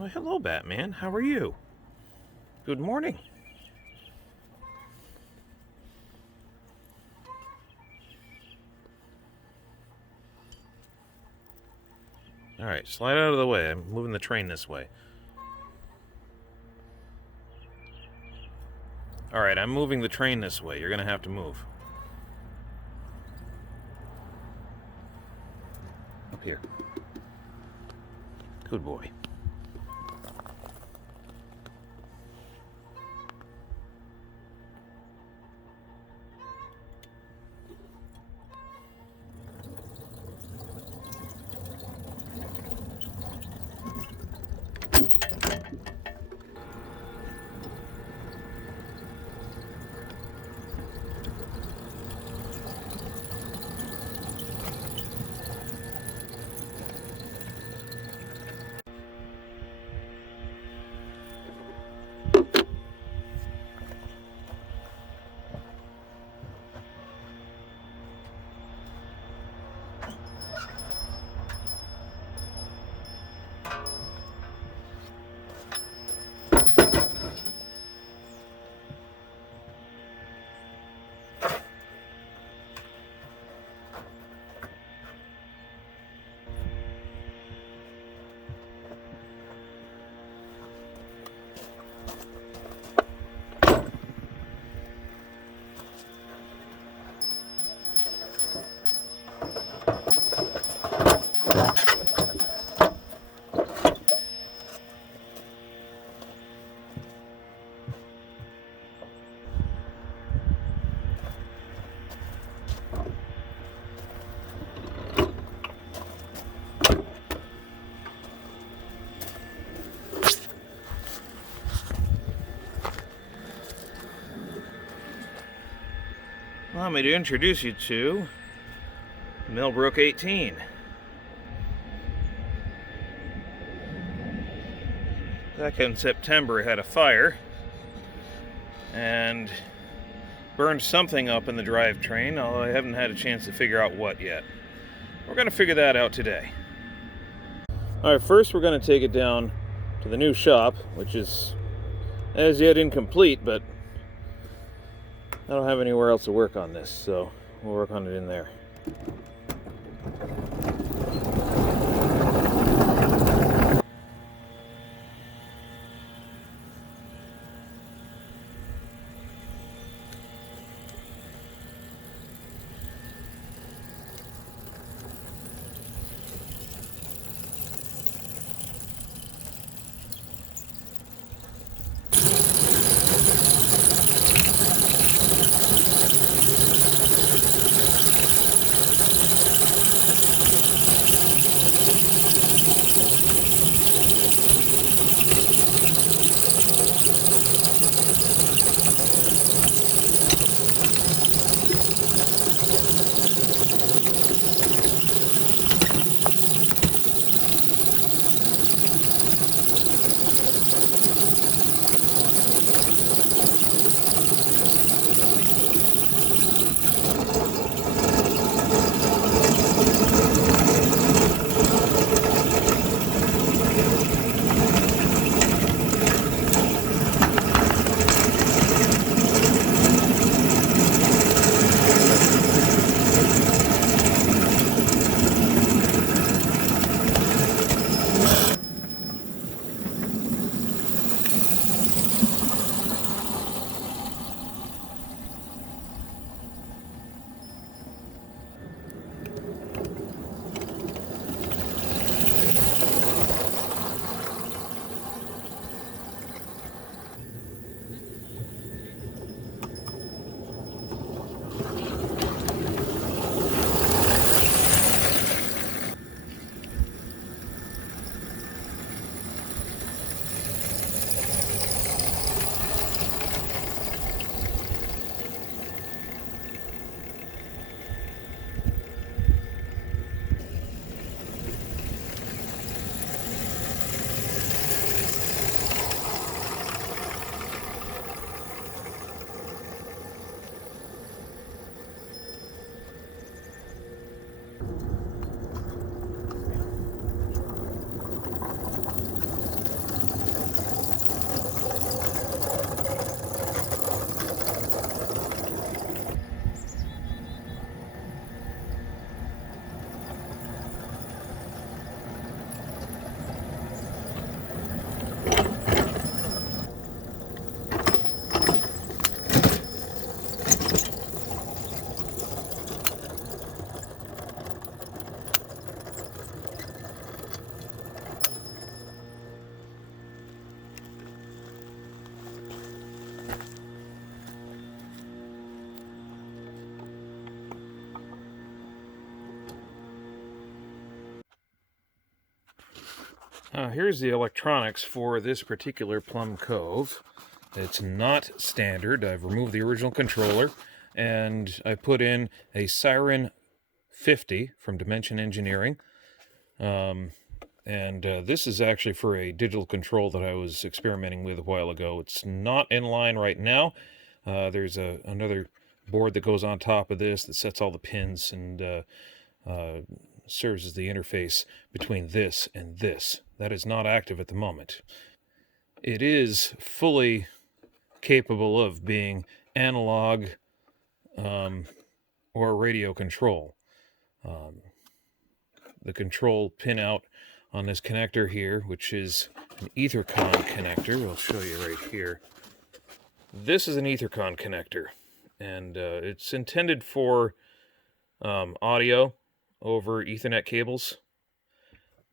Well, hello, Batman. How are you? Good morning. Alright, slide out of the way. I'm moving the train this way. Alright, I'm moving the train this way. You're gonna have to move. Up here. Good boy. Allow me to introduce you to Mill Brook 18. Back in September, it had a fire and burned something up in the drivetrain, although I haven't had a chance to figure out what yet. We're going to figure that out today. Alright, first we're going to take it down to the new shop, which is as yet incomplete, but I don't have anywhere else to work on this, so we'll work on it in there. Here's the electronics for this particular Plum Cove. It's not standard. I've removed the original controller, and I put in a Siren 50 from Dimension Engineering. This is actually for a digital control that I was experimenting with a while ago. It's not in line right now. There's another board that goes on top of this that sets all the pins and serves as the interface between this and this. That is not active at the moment. It is fully capable of being analog or radio control. The control pinout on this connector here, which is an Ethercon connector, I'll show you right here. This is an Ethercon connector, and it's intended for audio over Ethernet cables.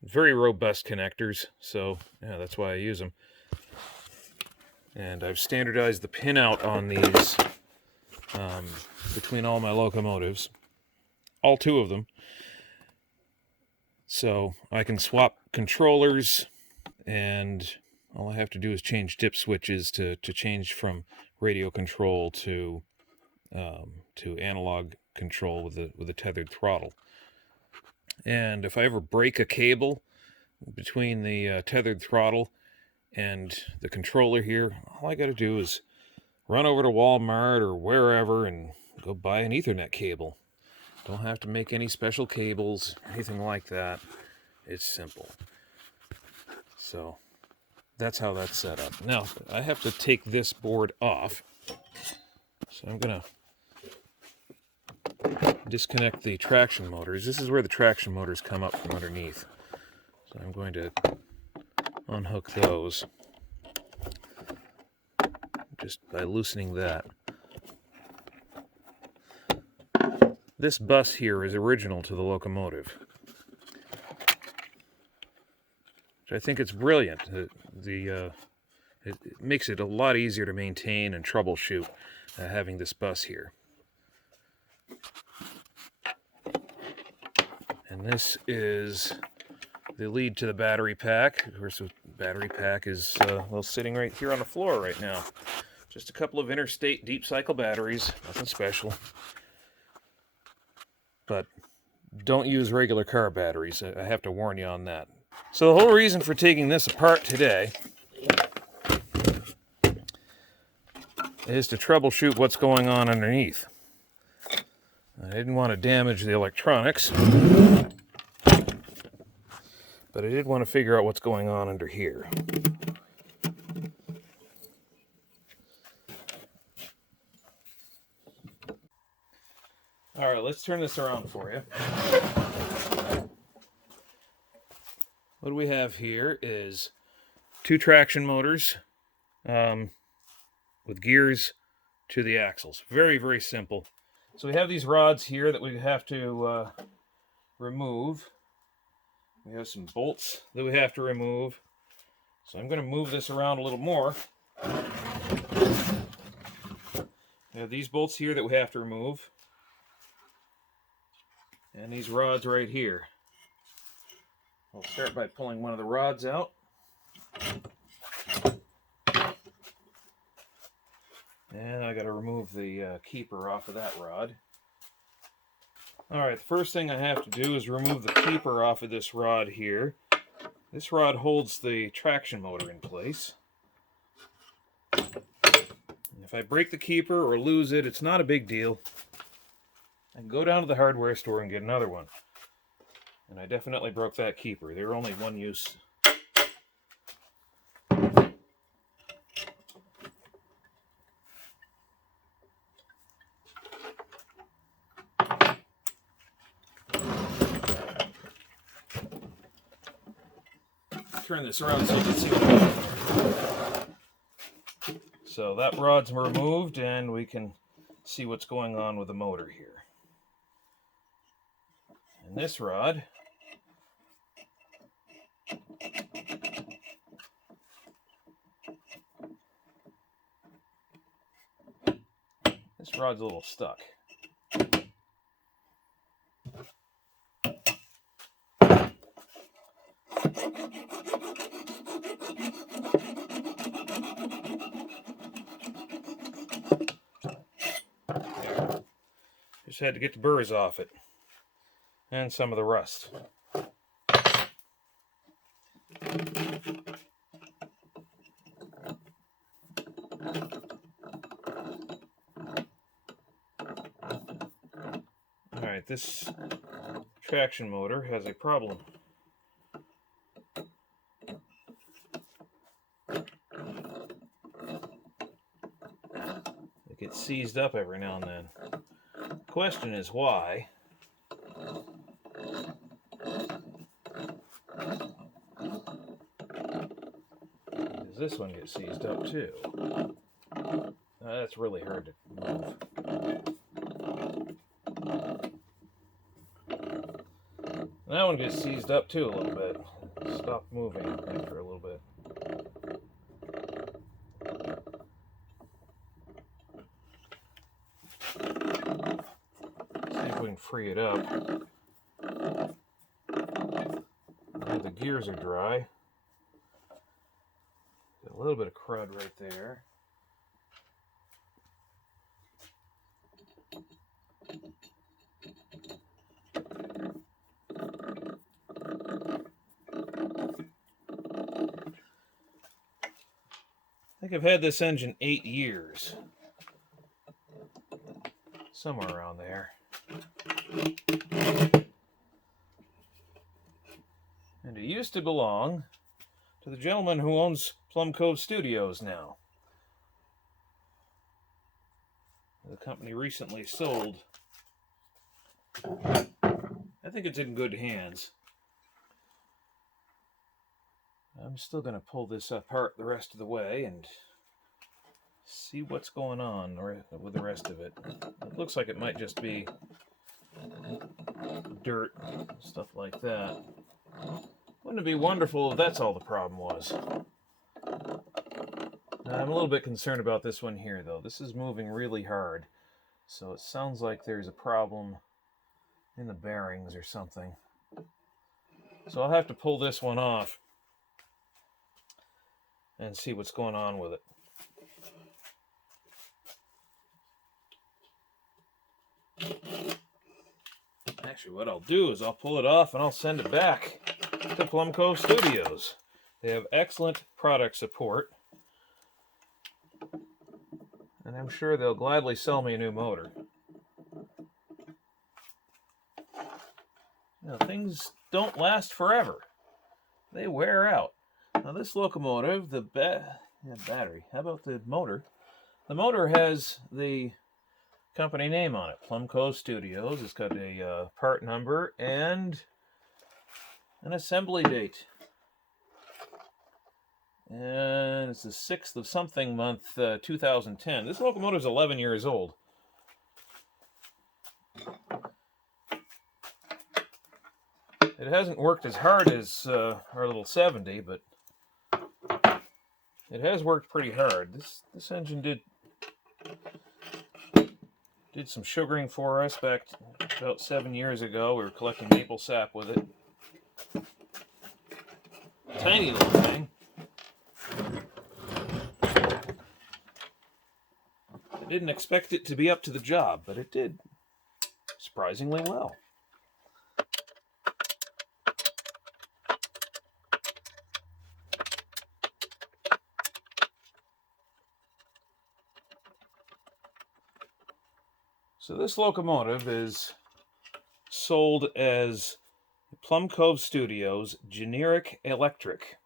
Very robust connectors, so yeah, that's why I use them. And I've standardized the pinout on these between all my locomotives, all 2 of them. So I can swap controllers, and all I have to do is change dip switches to change from radio control to analog control with a tethered throttle. And if I ever break a cable between the tethered throttle and the controller here, all I got to do is run over to Walmart or wherever and go buy an Ethernet cable. Don't have to make any special cables, anything like that. It's simple. So that's how that's set up. Now, I have to take this board off. So I'm going to disconnect the traction motors. This is where the traction motors come up from underneath. So I'm going to unhook those just by loosening that. This bus here is original to the locomotive, which I think it's brilliant. It makes it a lot easier to maintain and troubleshoot having this bus here. And this is the lead to the battery pack. Of course, the battery pack is sitting right here on the floor right now. Just a couple of interstate deep cycle batteries, nothing special. But don't use regular car batteries. I have to warn you on that. So the whole reason for taking this apart today is to troubleshoot what's going on underneath. I didn't want to damage the electronics, but I did want to figure out what's going on under here. All right, let's turn this around for you. What we have here is 2 traction motors with gears to the axles. Very, very simple. So we have these rods here that we have to remove. We have some bolts that we have to remove. So I'm going to move this around a little more. We have these bolts here that we have to remove. And these rods right here. We'll start by pulling one of the rods out. And I got to remove the keeper off of that rod. Alright, the first thing I have to do is remove the keeper off of this rod here. This rod holds the traction motor in place. And if I break the keeper or lose it, it's not a big deal. I can go down to the hardware store and get another one. And I definitely broke that keeper. They were only one use. Turn this around so you can see what So that rod's removed and we can see what's going on with the motor here. And this rod rod's a little stuck. Just had to get the burrs off it and some of the rust. Alright, this traction motor has a problem. It gets seized up every now and then. The question is why. Does this one get seized up too? That's really hard to move. That one gets seized up too a little bit. Stopped moving after a little bit. See if we can free it up. Now the gears are dry. Got a little bit of crud right there. I think I've had this engine 8 years. Somewhere around there. And it used to belong to the gentleman who owns Plum Cove Studios now. The company recently sold. I think it's in good hands. I'm still going to pull this apart the rest of the way and see what's going on with the rest of it. It looks like it might just be dirt, stuff like that. Wouldn't it be wonderful if that's all the problem was? I'm a little bit concerned about this one here, though. This is moving really hard, so it sounds like there's a problem in the bearings or something. So I'll have to pull this one off and see what's going on with it. Actually, what I'll do is I'll pull it off and I'll send it back to Plum Cove Studios. They have excellent product support, and I'm sure they'll gladly sell me a new motor. You know, things don't last forever. They wear out. Now this locomotive, the battery, how about the motor? The motor has the company name on it, Plum Cove Studios. It's got a part number and an assembly date. And it's the 6th of something month, 2010. This locomotive is 11 years old. It hasn't worked as hard as our little 70, but it has worked pretty hard. This engine did some sugaring for us back about 7 years ago. We were collecting maple sap with it. Tiny little thing. I didn't expect it to be up to the job, but it did surprisingly well. So this locomotive is sold as Plum Cove Studios Generic Electric.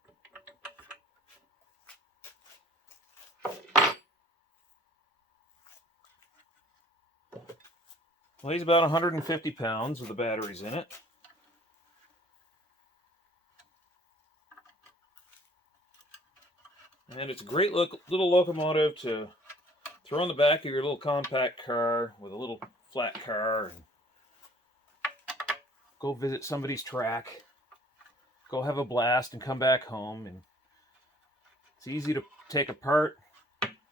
Weighs about 150 pounds with the batteries in it. And it's a great little locomotive to throw in the back of your little compact car with a little flat car and go visit somebody's track, go have a blast and come back home. And it's easy to take apart,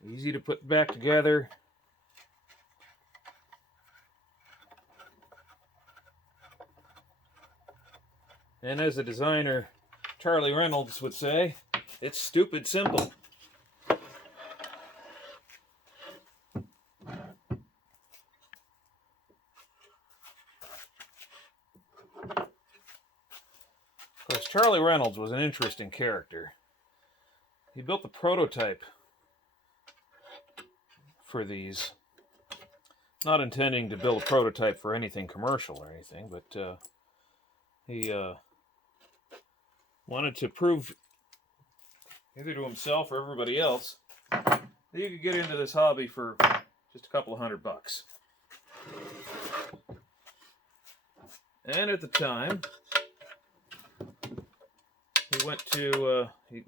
easy to put back together. And as the designer Charlie Reynolds would say, it's stupid simple. Charlie Reynolds was an interesting character. He built the prototype for these, not intending to build a prototype for anything commercial or anything, but he wanted to prove either to himself or everybody else that you could get into this hobby for just a couple of $100. And at the time, he went to he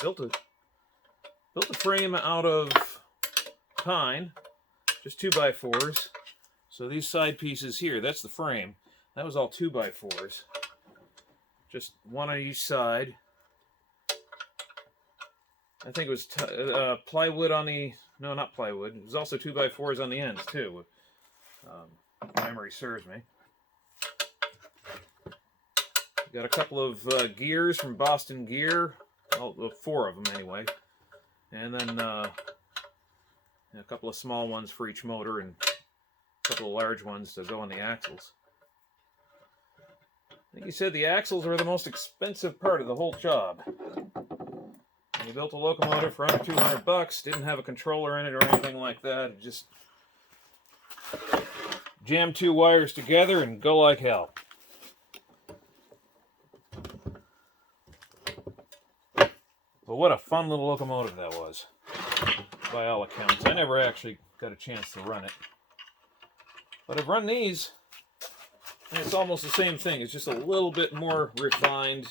built a frame out of pine, just 2x4s. So these side pieces here, that's the frame. That was all 2x4s, just one on each side. I think it was plywood on the, no, not plywood. It was also 2x4s on the ends too. Memory serves me. Got a couple of gears from Boston Gear, well, 4 of them anyway, and then a couple of small ones for each motor and a couple of large ones to go on the axles. I think he said the axles were the most expensive part of the whole job. He built a locomotive for under $200, didn't have a controller in it or anything like that. It just jammed 2 wires together and go like hell. But what a fun little locomotive that was, by all accounts. I never actually got a chance to run it. But I've run these, and it's almost the same thing. It's just a little bit more refined.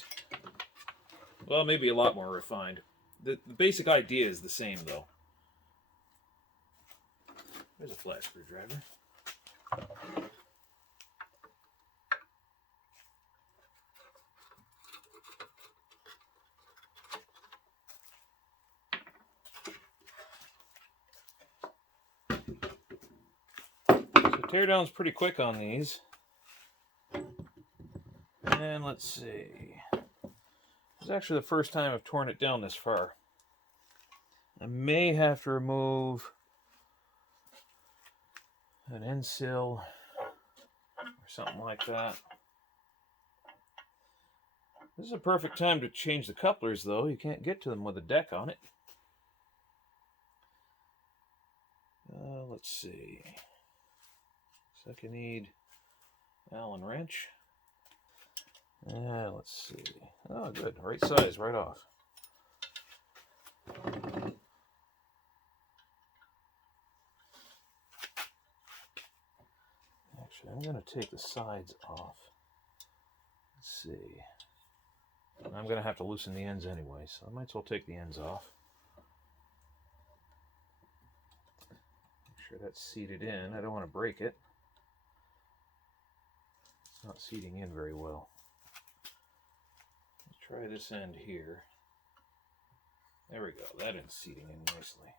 Well, maybe a lot more refined. The basic idea is the same, though. There's a flat screwdriver. Teardown's pretty quick on these. And let's see. It's actually the first time I've torn it down this far. I may have to remove an end sill or something like that. This is a perfect time to change the couplers, though. You can't get to them with a deck on it. Let's see. Looks like I need Allen wrench. Let's see. Oh, good. Right size, right off. Actually, I'm going to take the sides off. Let's see. I'm going to have to loosen the ends anyway, so I might as well take the ends off. Make sure that's seated in. I don't want to break it. It's not seating in very well. Let's try this end here. There we go. That end's seating in nicely.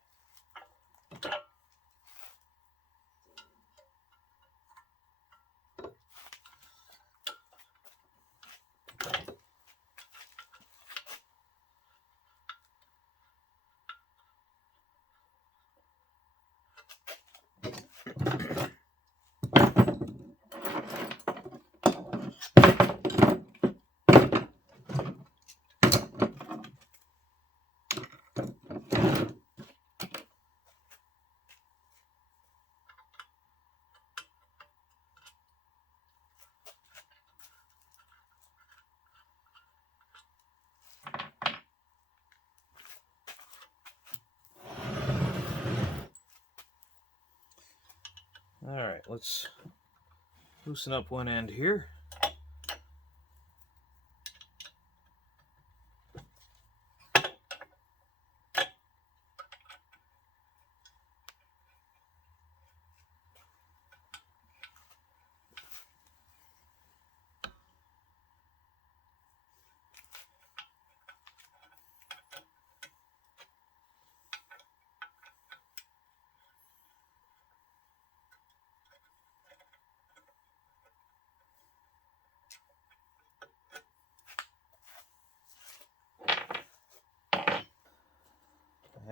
Alright, let's loosen up one end here.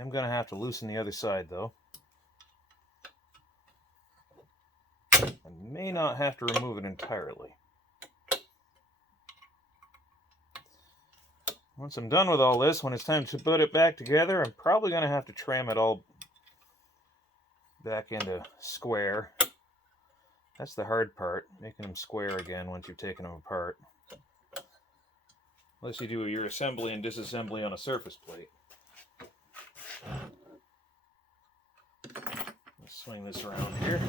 I'm going to have to loosen the other side, though. I may not have to remove it entirely. Once I'm done with all this, when it's time to put it back together, I'm probably going to have to tram it all back into square. That's the hard part, making them square again once you've taken them apart. Unless you do your assembly and disassembly on a surface plate. Let's swing this around here.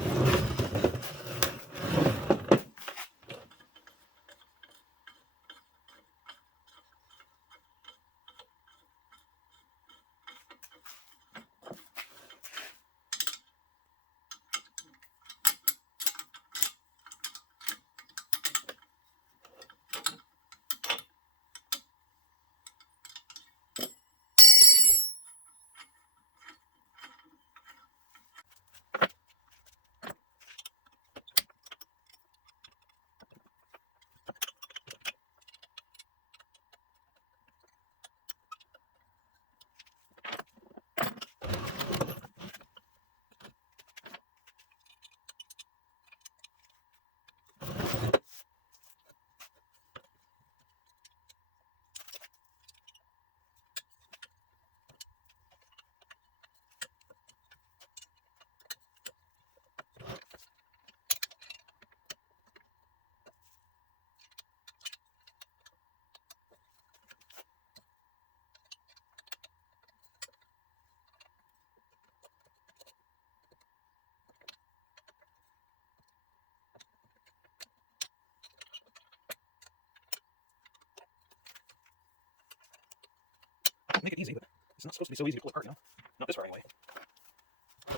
Make it easy, but it's not supposed to be so easy to pull apart, you know? Not this far, anyway. A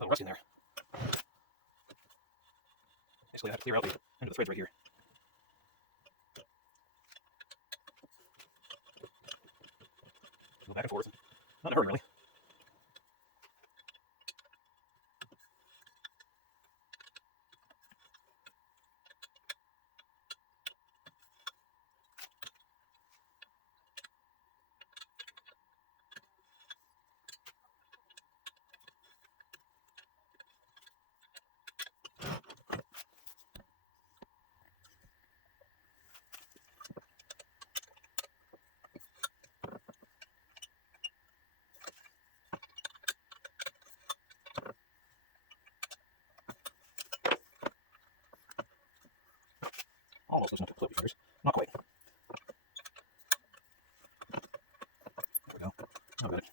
little rusty in there. Basically, I have to clear out the end of the threads right here. Go back and forth. Not in a hurry, really. Almost looks enough to flip fingers. Not quite. There we go. I've got it.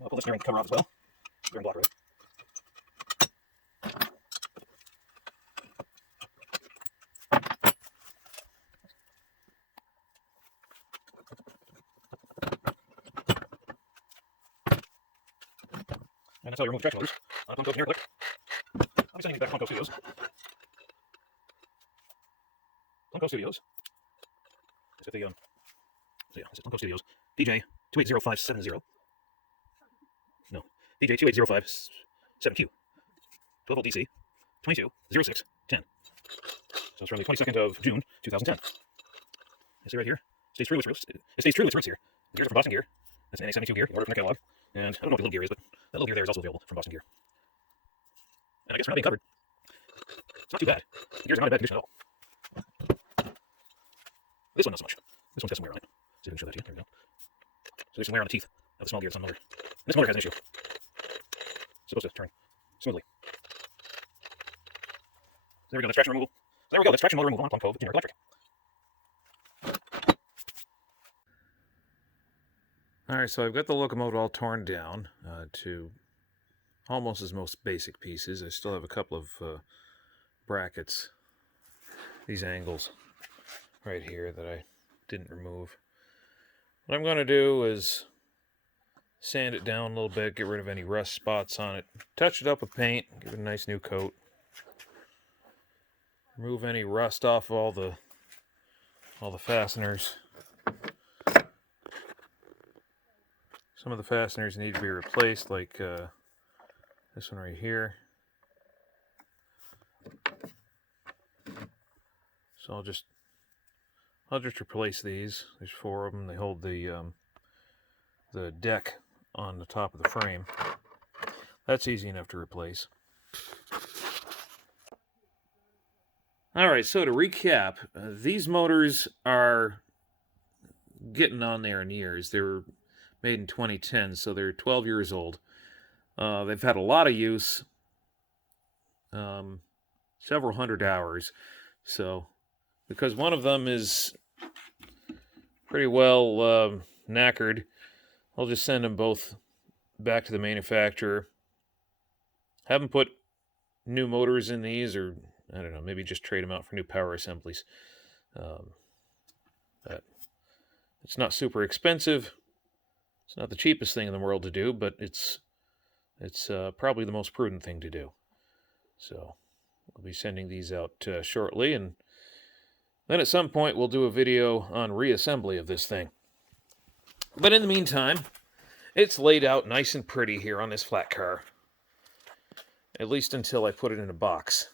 I'll pull this bearing cover off as well. Bearing block, right? And that's how you remove traction motors on a Plum Cove generic electric. I'll be sending these back to Plum Cove Studios. Plum Cove Studios. It's at the, so yeah, this is Plum Cove Studios. DJ 280570. No, DJ 2805-7Q. 12 volt DC. 220610. So it's from the 22nd of June, 2010. You see right here? Stays true to its roots. It stays true to its roots here. The gears are from Boston Gear. That's an NA72 gear. You can order from their catalog. And I don't know what the little gear is, but that little gear there is also available from Boston Gear. And I guess for not being covered, it's not too bad. The gears are not in bad condition at all. This one, not so much. This one's got some wear on it. See if I can show that to you. There we go. So there's some wear on the teeth of the small gear. Some motor. And this motor has an issue. It's supposed to turn smoothly. So there we go. That's traction removal. So there we go. That's traction motor removal on Plum Cove generic electric. Alright, so I've got the locomotive all torn down to almost its most basic pieces. I still have a couple of brackets, these angles right here that I didn't remove. What I'm going to do is sand it down a little bit, get rid of any rust spots on it, touch it up with paint, give it a nice new coat, remove any rust off all the fasteners. Some of the fasteners need to be replaced, like this one right here. So I'll just replace these. There's 4 of them. They hold the deck on the top of the frame. That's easy enough to replace. All right, so to recap, these motors are getting on there in years. They were made in 2010, so they're 12 years old. They've had a lot of use, several hundred hours. So, because one of them is pretty well knackered, I'll just send them both back to the manufacturer. Haven't put new motors in these, or I don't know, maybe just trade them out for new power assemblies. But it's not super expensive. It's not the cheapest thing in the world to do, but it's probably the most prudent thing to do. So we'll be sending these out shortly, and then at some point we'll do a video on reassembly of this thing. But in the meantime, it's laid out nice and pretty here on this flat car. At least until I put it in a box.